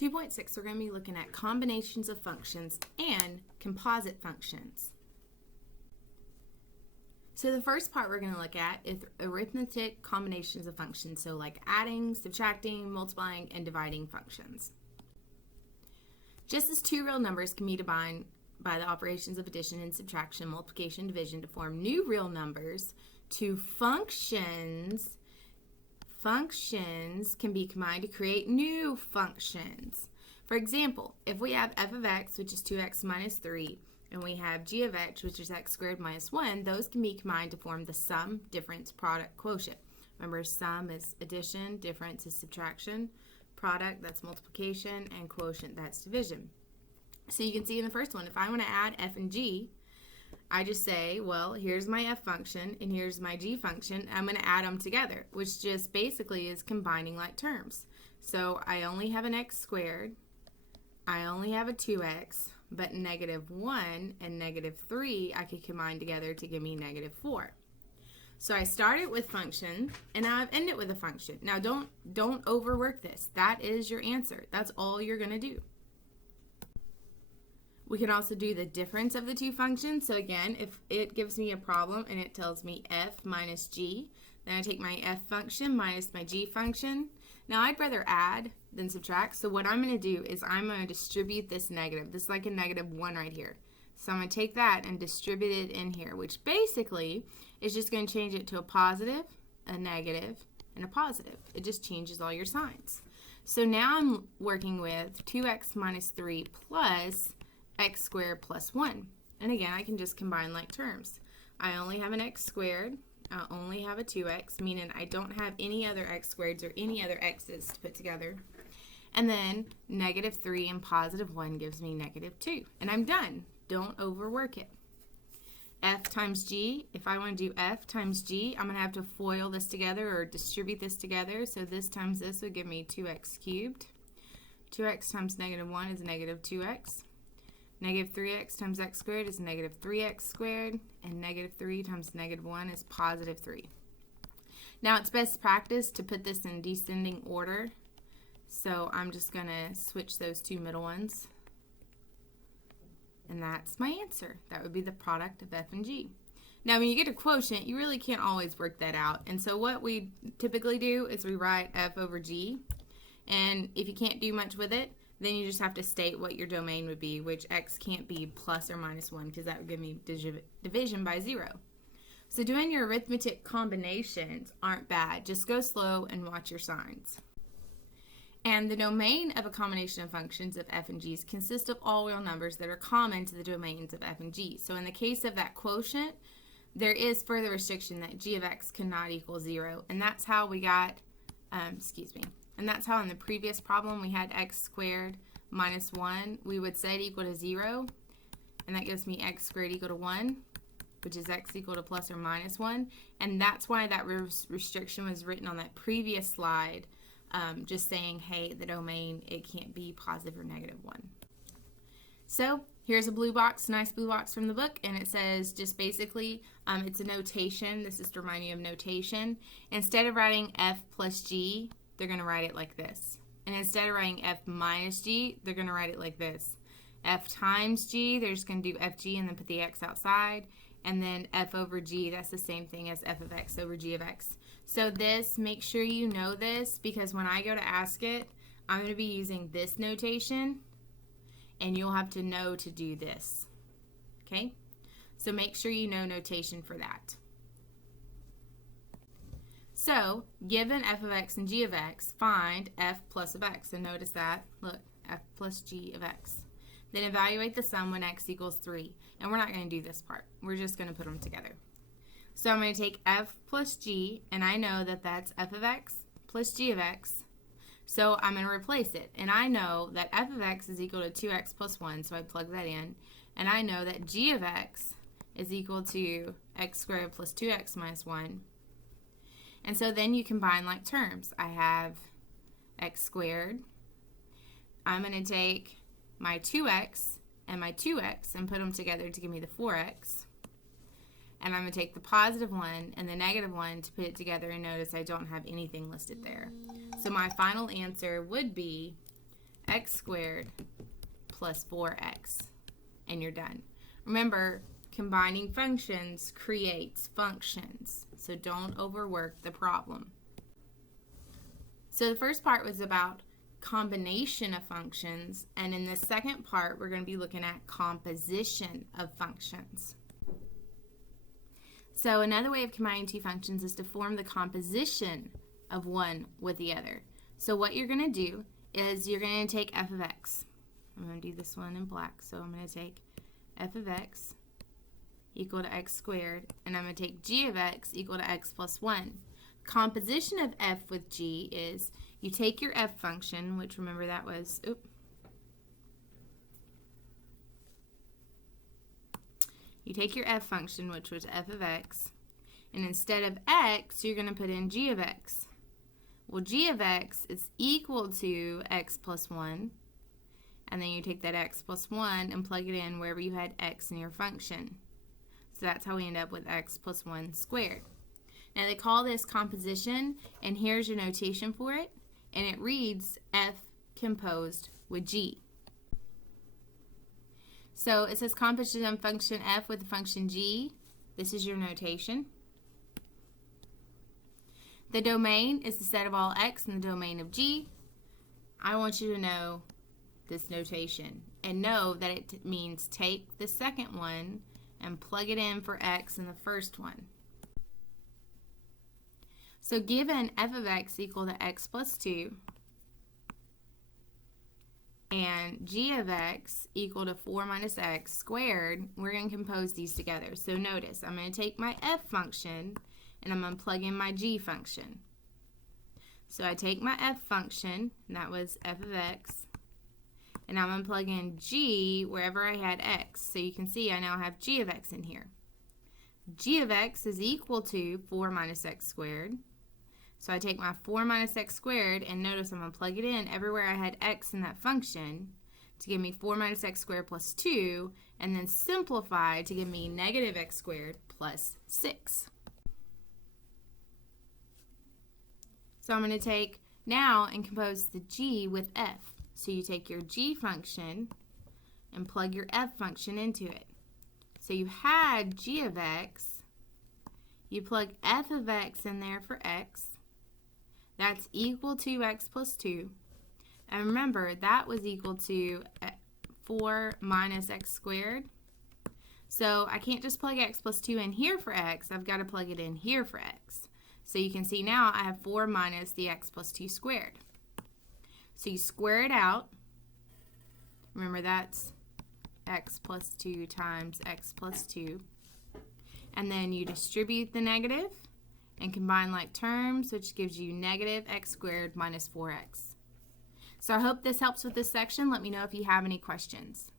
2.6, we're going to be looking at combinations of functions and composite functions. So the first part we're going to look at is arithmetic combinations of functions, so like adding, subtracting, multiplying, and dividing functions. Just as two real numbers can be divided by the operations of addition and subtraction, multiplication, division to form new real numbers, two functions can be combined to create new functions. For example, if we have f of x, which is 2x minus 3, and we have g of x, which is x squared minus 1, those can be combined to form the sum, difference, product, quotient. Remember, sum is addition, difference is subtraction, product, that's multiplication, and quotient, that's division. So you can see in the first one, if I want to add f and g, I just say, well, here's my f function and here's my g function. I'm going to add them together, which just basically is combining like terms. So I only have an x squared, I only have a 2x, but -1 and -3 I could combine together to give me -4. So I started with function, and now I've ended with a function. Now don't overwork this. That is your answer. That's all you're going to do. We can also do the difference of the two functions. So again, if it gives me a problem and it tells me f minus g, then I take my f function minus my g function. Now I'd rather add than subtract. So what I'm going to do is I'm going to distribute this negative. This is like a -1 right here. So I'm going to take that and distribute it in here, which basically is just going to change it to a positive, a negative, and a positive. It just changes all your signs. So now I'm working with 2x minus 3 plus x squared plus 1. And again, I can just combine like terms. I only have an x squared. I only have a 2x, meaning I don't have any other x squareds or any other x's to put together. And then -3 and +1 gives me -2. And I'm done. Don't overwork it. F times g, if I want to do f times g, I'm going to have to FOIL this together or distribute this together. So this times this would give me 2x cubed. 2x times -1 is -2x. -3x times x squared is -3x squared, and -3 times -1 is +3. Now it's best practice to put this in descending order, so I'm just going to switch those two middle ones, and that's my answer. That would be the product of f and g. Now when you get a quotient, you really can't always work that out, and so what we typically do is we write f over g, and if you can't do much with it, then you just have to state what your domain would be, which x can't be plus or minus 1 because that would give me division by 0. So doing your arithmetic combinations aren't bad. Just go slow and watch your signs. And the domain of a combination of functions of f and g's consists of all real numbers that are common to the domains of f and g. So in the case of that quotient, there is further restriction that g of x cannot equal 0. And that's how we got, and that's how in the previous problem we had x squared minus 1. We would set equal to 0, and that gives me x squared equal to 1, which is x equal to plus or minus 1. And that's why that restriction was written on that previous slide, just saying, hey, the domain, it can't be positive or -1. So here's a blue box, nice blue box from the book, and it says just basically, it's a notation. This is to remind you of notation. Instead of writing f plus g, they're going to write it like this. And instead of writing f minus g, they're going to write it like this. F times g, they're just going to do fg and then put the x outside. And then f over g, that's the same thing as f of x over g of x. So this, make sure you know this, because when I go to ask it, I'm going to be using this notation, and you'll have to know to do this. Okay? So make sure you know notation for that. So, given f of x and g of x, find f plus of x. So notice that, look, f plus g of x. Then evaluate the sum when x equals 3. And we're not going to do this part. We're just going to put them together. So I'm going to take f plus g, and I know that that's f of x plus g of x. So I'm going to replace it. And I know that f of x is equal to 2x plus 1, so I plug that in. And I know that g of x is equal to x squared plus 2x minus 1. And so then you combine like terms. I have x squared. I'm going to take my 2x and my 2x and put them together to give me the 4x. And I'm going to take the positive 1 and the negative 1 to put it together, and notice I don't have anything listed there. So my final answer would be x squared plus 4x. And you're done. Remember, combining functions creates functions. So don't overwork the problem. So the first part was about combination of functions, and in the second part we're going to be looking at composition of functions. So another way of combining two functions is to form the composition of one with the other. So what you're going to do is you're going to take f of x. I'm going to do this one in black. So I'm going to take f of x equal to x squared, and I'm going to take g of x equal to x plus 1. Composition of f with g is you take your f function, which remember that was, you take your f function, which was f of x, and instead of x, you're going to put in g of x. Well, g of x is equal to x plus 1, and then you take that x plus 1 and plug it in wherever you had x in your function. So that's how we end up with x plus 1 squared. Now they call this composition, and here's your notation for it, and it reads f composed with g. So it says composition of function f with the function g. This is your notation. The domain is the set of all x in the domain of g. I want you to know this notation and know that it means take the second one and plug it in for x in the first one. So given f of x equal to x plus 2 and g of x equal to 4 minus x squared, we're going to compose these together. So notice, I'm going to take my f function and I'm going to plug in my g function. So I take my f function, and that was f of x, and I'm going to plug in g wherever I had x. So you can see I now have g of x in here. G of x is equal to 4 minus x squared. So I take my 4 minus x squared, and notice I'm going to plug it in everywhere I had x in that function to give me 4 minus x squared plus 2, and then simplify to give me negative x squared plus 6. So I'm going to take now and compose the g with f. So you take your g function and plug your f function into it. So you had g of x, you plug f of x in there for x. That's equal to x plus 2. And remember, that was equal to 4 minus x squared. So I can't just plug x plus 2 in here for x. I've got to plug it in here for x. So you can see now I have 4 minus the x plus 2 squared. So you square it out. Remember, that's x plus 2 times x plus 2. And then you distribute the negative and combine like terms, which gives you negative x squared minus 4x. So I hope this helps with this section. Let me know if you have any questions.